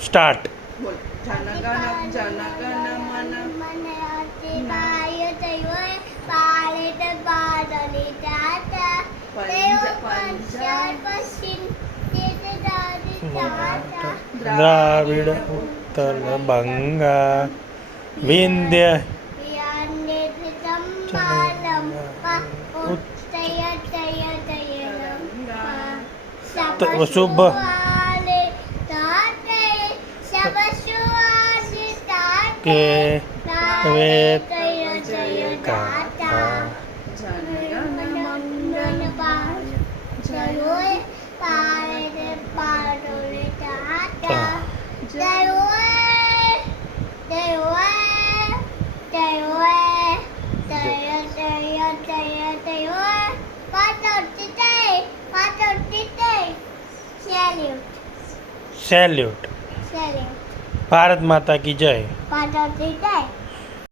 Start. બોલ. જનગણ મન મને અતિવાય થયો પાળે બાદલી તાતા તેઓ પંચાર પશ્ચિમ તે દાદી તાતા દ્રાવિડ ઉત્તર બંગા વિંધ્ય યાને તમ્માલમ ઉત્તય તય તય તો શુભ વાલે તાતે સબસુઆસી તાતે કે વેત તય તય ગાતા જનગણ મંગલ પાર જયોય પારે પાડોલે તાતા જયોય જયોય જયોય તય તય તય તય પાટોટી તે સેલ્યુટ સેલ્યુટ. સેલ્યુટ ભારત માતા કી જય. પાટોટી તે